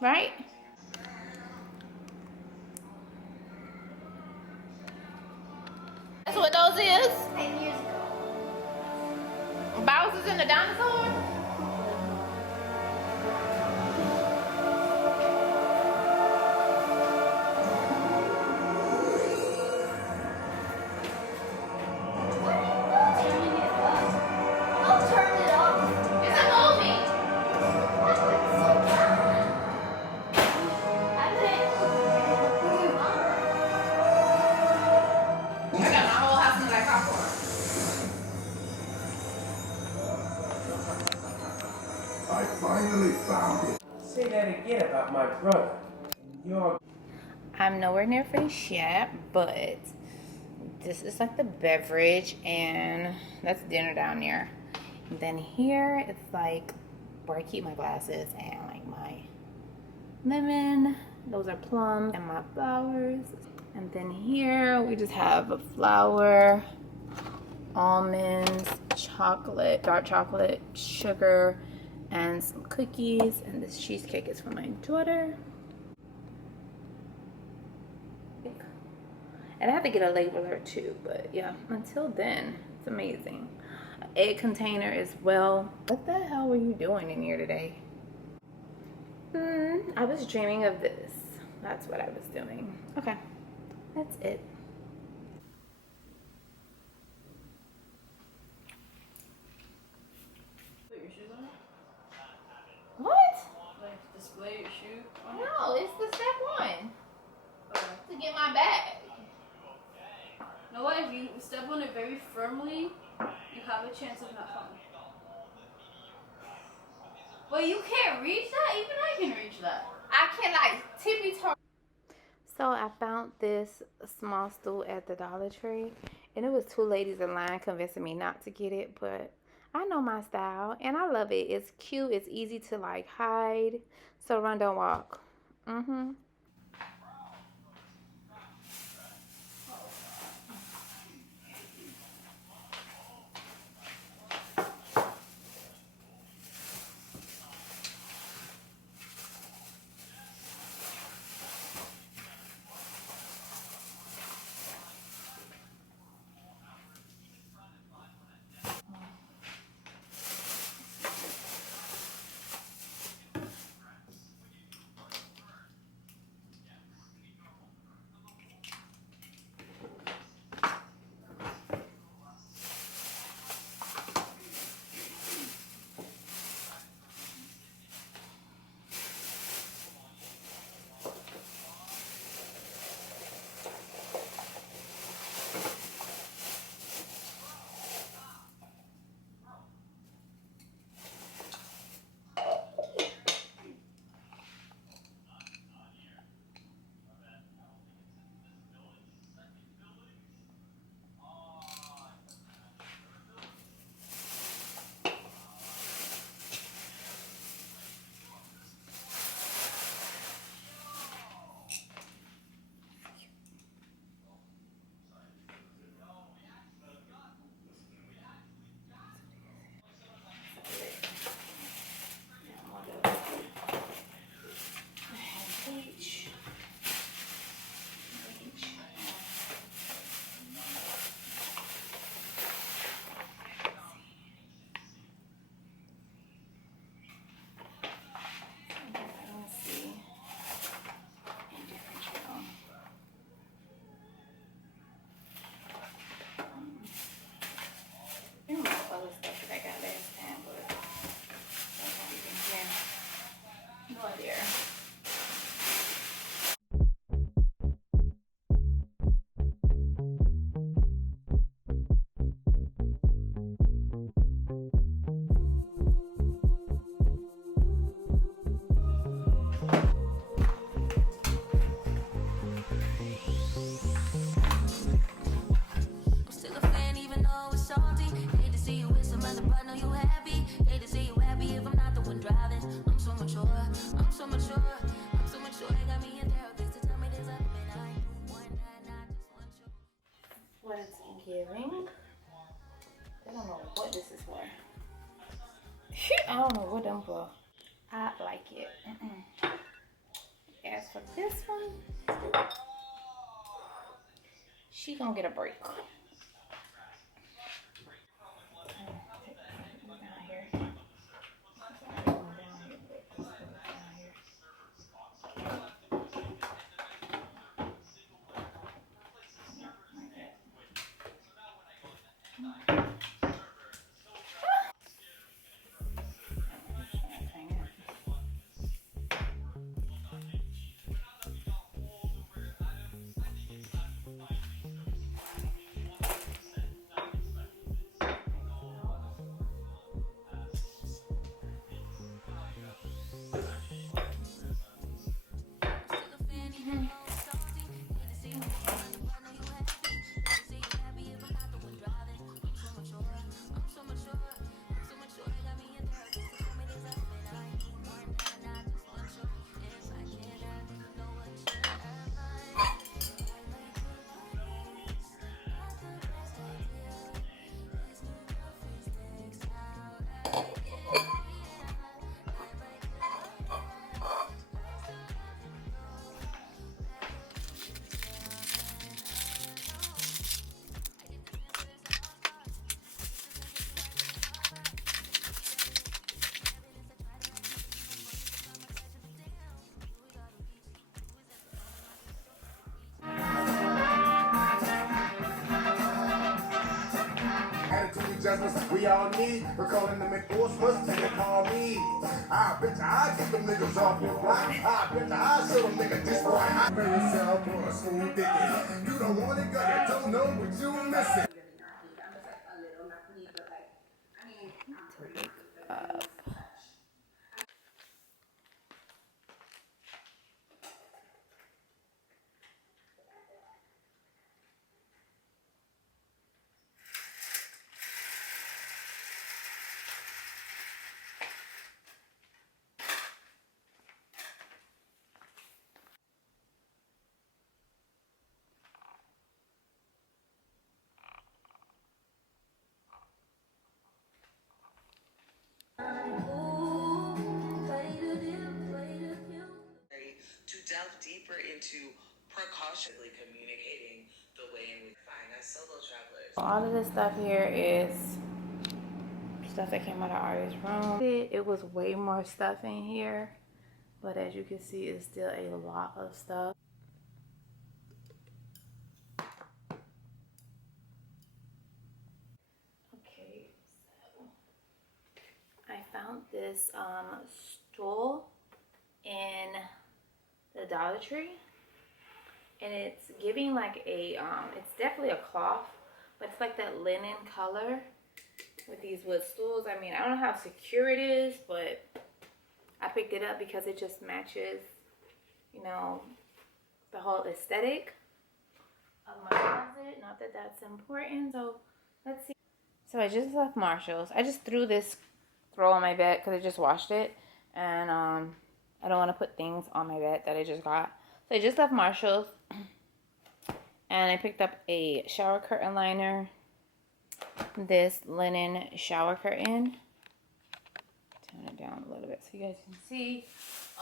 Right? That's what those is? 10 years ago. Bowser's and the dinosaur? I finally found it. Say that again about my brother. Your I'm nowhere near finished yet, but this is like the beverage, and that's dinner down there. And then here it's like where I keep my glasses and like my lemon. Those are plums and my flowers. And then here we just have a flour, almonds, chocolate, dark chocolate, sugar, and some cookies. And this cheesecake is for my daughter. And I have to get a labeler too, but yeah, until then, it's amazing. An egg container as well. What the hell were you doing in here today? I was dreaming of this. That's what I was doing. Okay, that's it. Put your shoes on? What? Like display your shoe on? No, it's the step one. Okay. To get my bag. You know what? If you step on it very firmly, you have a chance of not falling. But you can't reach that? Even I can reach that. I can like tippy toe. So I found this small stool at the Dollar Tree, and it was two ladies in line convincing me not to get it, but I know my style and I love it. It's cute, it's easy to like hide. So run, don't walk. for. I don't know what them for. I like it. As for this one, she gonna get a break. Attitude adjustments we all need. We're calling them enforcements, and they call me. I bet you I get them niggas off your block. I bet you I show them niggas this boy. I pay yourself for a smooth dicky. You don't want it, girl, you don't know what you missing. To delve deeper into precautionally communicating the way in which find as solo travelers. All of this stuff here is stuff that came out of Ari's room. It was way more stuff in here, but as you can see, it's still a lot of stuff. Okay, so I found this stool in the Dollar Tree, and it's giving like a it's definitely a cloth, but it's like that linen color with these wood stools. I mean, I don't know how secure it is, but I picked it up because it just matches, you know, the whole aesthetic of my closet. Not that that's important. So let's see. So I just left Marshall's. I just threw this throw on my bed because I just washed it, and I don't want to put things on my bed that I just got. So I just left Marshall's, and I picked up a shower curtain liner, this linen shower curtain. Turn it down a little bit so you guys can see.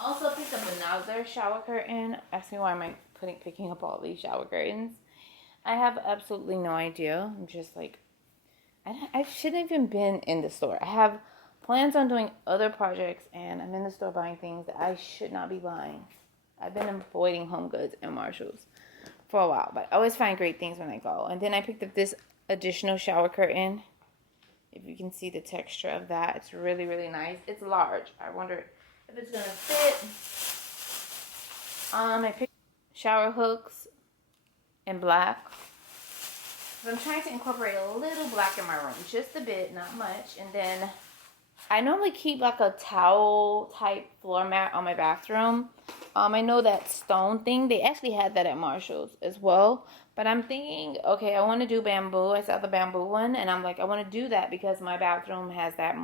Also picked up another shower curtain. Ask me why am I picking up all these shower curtains. I have absolutely no idea. I'm just like, I shouldn't even been in the store. I have plans on doing other projects, and I'm in the store buying things that I should not be buying. I've been avoiding Home Goods and Marshalls for a while, but I always find great things when I go. And then I picked up this additional shower curtain. If you can see the texture of that, it's really, really nice. It's large. I wonder if it's gonna fit. I picked shower hooks in black. So I'm trying to incorporate a little black in my room, just a bit, not much. And then I normally keep like a towel type floor mat on my bathroom. I know that stone thing, they actually had that at Marshall's as well. But I'm thinking, okay, I want to do bamboo. I saw the bamboo one, and I'm like, I want to do that because my bathroom has that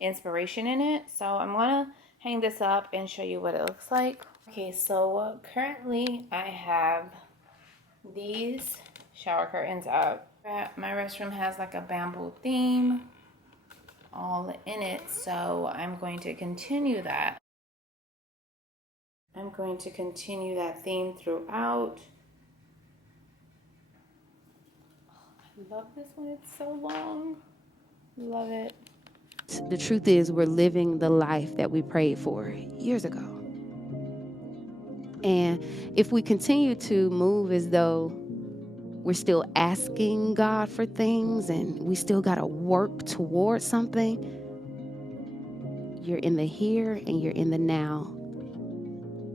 inspiration in it. So I'm going to hang this up and show you what it looks like. Okay, so currently I have these shower curtains up. My restroom has like a bamboo theme. all in it. So I'm going to continue that. I'm going to continue that theme throughout. I love this one. It's so long. Love it. The truth is, we're living the life that we prayed for years ago. And if we continue to move as though we're still asking God for things and we still got to work towards something, you're in the here and you're in the now.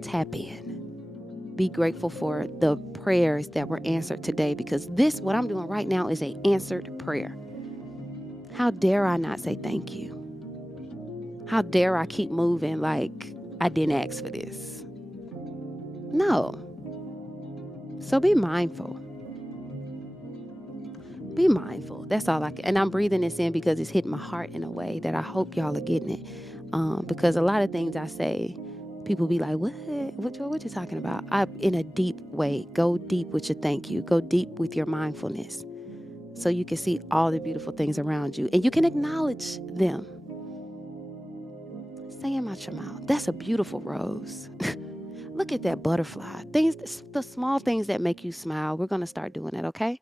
Tap in. Be grateful for the prayers that were answered today, because this, what I'm doing right now, is an answered prayer. How dare I not say thank you? How dare I keep moving like I didn't ask for this? No. So be mindful. Be mindful. That's all I can. And I'm breathing this in because it's hitting my heart in a way that I hope y'all are getting it. Because a lot of things I say, people be like, what you talking about? In a deep way. Go deep with your thank you. Go deep with your mindfulness, so you can see all the beautiful things around you and you can acknowledge them. Say them out your mouth. That's a beautiful rose. Look at that butterfly. Things, the small things that make you smile. We're going to start doing it, okay?